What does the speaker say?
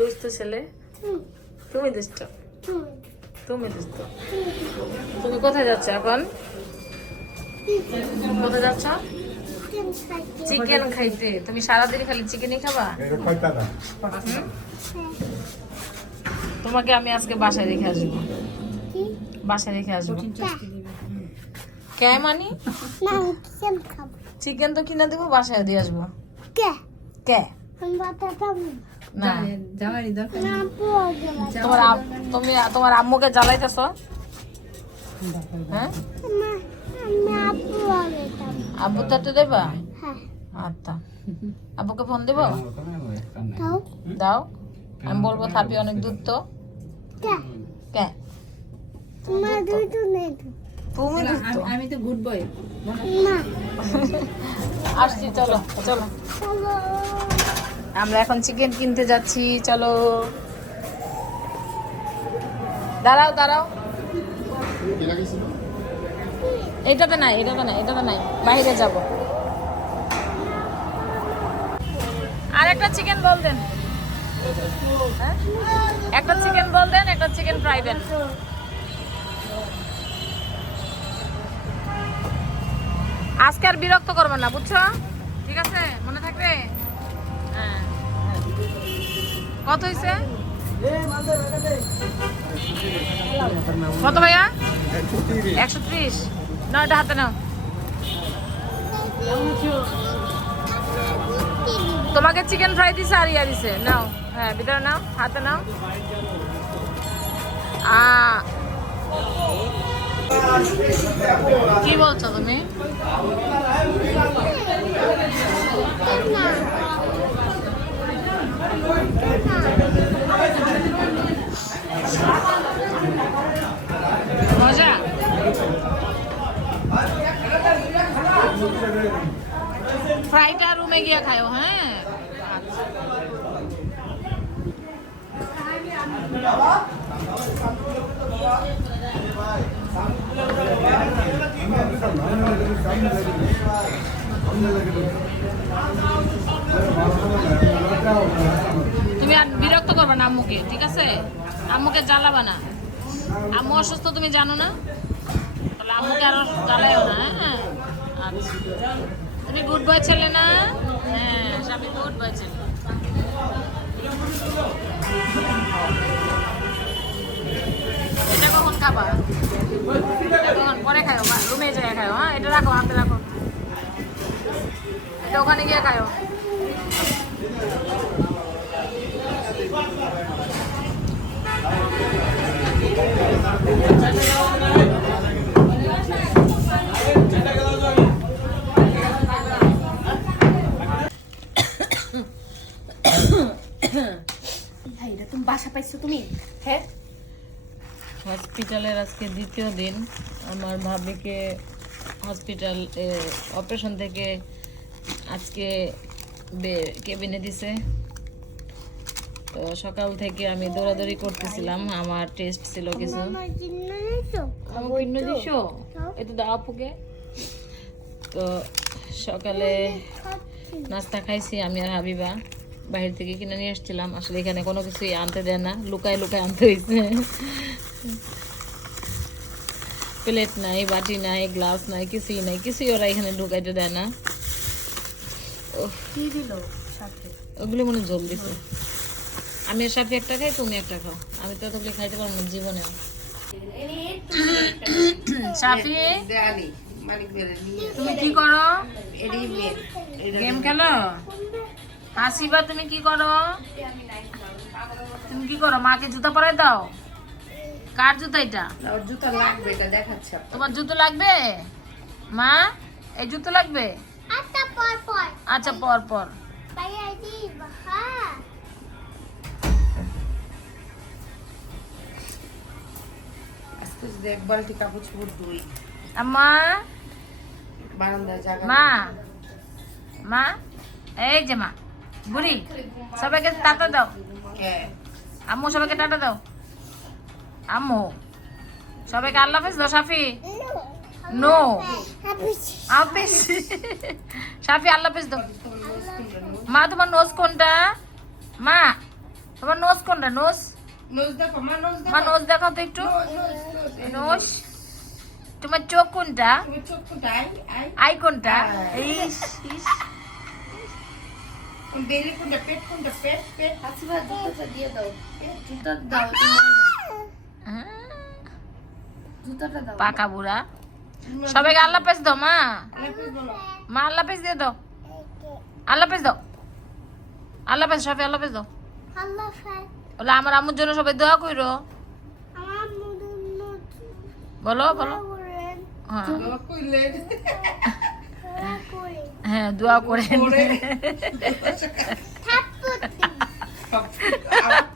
দুষ্ট ছেলে? তুমি দুষ্ট তুমি দুষ্ট তুমি কোথায় যাচ্ছ এখন? কোথায় যাচ্ছ? চিকেন খাইতে। তুমি সারাদিন খালি চিকেনই খাবা? তোমাকে আমি আজকে বাসায় রেখে আসব। বাসায় রেখে আসব। কে মানি? চিকেন তো কিনে দেবো বাসায় দিয়ে আসব। কে? না। দরকার তোমার তুমি তোমার আম্মুকে জ্বালাইতেছ? হ্যাঁ? আব্বু তাতে দেবা? আচ্ছা। আব্বুকে ফোন দেবো? দাও। আমি বলব থাপি অনেক দূর তো। কে? তুমি আমি তো গুড বয় আসছি চলো। চলো। আমরা এখন চিকেন কিনতে যাচ্ছি, চলো। দাঁড়াও দাঁড়াও। এটাতে নাই এটাতে নাই এটাতে নাই। বাইরে যাব। আর একটা চিকেন বল দেন। হ্যাঁ? একটা চিকেন বল দেন, একটা চিকেন ফ্রাই দেন। আজকে আর বিরক্ত করবে না, বুঝছ? ঠিক আছে? মনে থাকবে? কত হয়েছে কত ভাইয়া? একশো ত্রিশ। না এটা হাতে নাও। তোমাকে চিকেন ফ্রাই দিছে, আর ইয়া দিছে। নাও হ্যাঁ ভিতরে নাও, হাতে নাও। কি বলছো তুমি? ফ্রাইটা রুমে গিয়ে খাও হ্যাঁ তুমি আর বিরক্ত করবে না আম্মুকে, ঠিক আছে? আম্মুকে জ্বালাবা না। আম্মু অসুস্থ তুমি জানো না? তাহলে আম্মুকে আরও জ্বালাইও না হ্যাঁ? আচ্ছা। তুমি গুড বয় ছেলে না? হ্যাঁ স্বামী গুড বয় ছেলে। এটা কখন খাবা? কখন? পরে খাও রুমে যেয়ে খাও হ্যাঁ? এটা রাখো, হাতে রাখো। এটা ওখানে গিয়ে খাও ভাই এটা তুমি বাসা পাইছো তুমি? হ্যাঁ? হসপিটালের আজকে দ্বিতীয় দিন। আমার ভাবিকে হসপিটাল অপারেশন থেকে আজকে কেবিনে দিছে। তো সকাল থেকে আমি দৌড়াদৌড়ি করতেছিলাম। আমার টেস্ট ছিল কিছু। এটা দাও আপুকে। তো সকালে নাস্তা খাইছি আমি আর হাবিবা। বাইরে থেকে কিনে নিয়ে আসছিলাম। আসলে এখানে কোনো কিছুই আনতে দেয় না লুকায় লুকায় আনতে হয়েছে প্লেট নাই বাটি নাই গ্লাস নাই কিছুই নাই কিছুই ওরা এখানে ঢুকাইতে দেয় না। ওগুলো মনে জল দিছে। আমি আর সাথে একটা খাই তুমি একটা খাও। আমি তো তোকে খাইতে পারব না জীবনে। সাফি তুমি কি করো? গেম খেলো? হাসিবা তুমি কি করো? তুমি কি করো? মাকে জুতা পরাই দাও? কার জুতা এটা? জুতা লাগবে এটা দেখাচ্ছে তোমার জুতো লাগবে? মা এই জুতো লাগবে? আচ্ছা পর পর। আজকে যদি এক বালতি কাপড় চোপড় ধুই আম্মা। বারান্দায় জায়গা মা। মা এই যে মা। বুড়ি সবাইকে টাটা দাও। আম্মু সবাইকে টাটা দাও। আম্মু সবাইকে আল্লাহ হাফেজ দাও সাফি নো। হাফেজ। সাফি আল্লাহ হাফেজ দাও। মা তোমার নোজ কোনটা? মা তোমার নোজ কোনটা? নোজ মা নোজ দেখাও তো একটু। নোজ, তোমার চোখ কোনটা? আই কোনটা। ইস, ইস। বেলি কোনটা পেট কোনটা? পেট পেট হাসিবা জুতোটা দিয়ে দাও। জুতো দাও তোমার না। জুতোটা দাও। পাকা বুড়া। সবাইকে আল্লাহ পেস দাও মা। মা আল্লাহ পেস দিয়ে দাও। আল্লাহ পেস দাও। আল্লাহ পেস সবাই আল্লাহ পেস দাও। বলে আমার আম্মুর জন্য সবাই দোয়া কইরো। বলো বলো। হ্যাঁ। হ্যাঁ দোয়া করেন।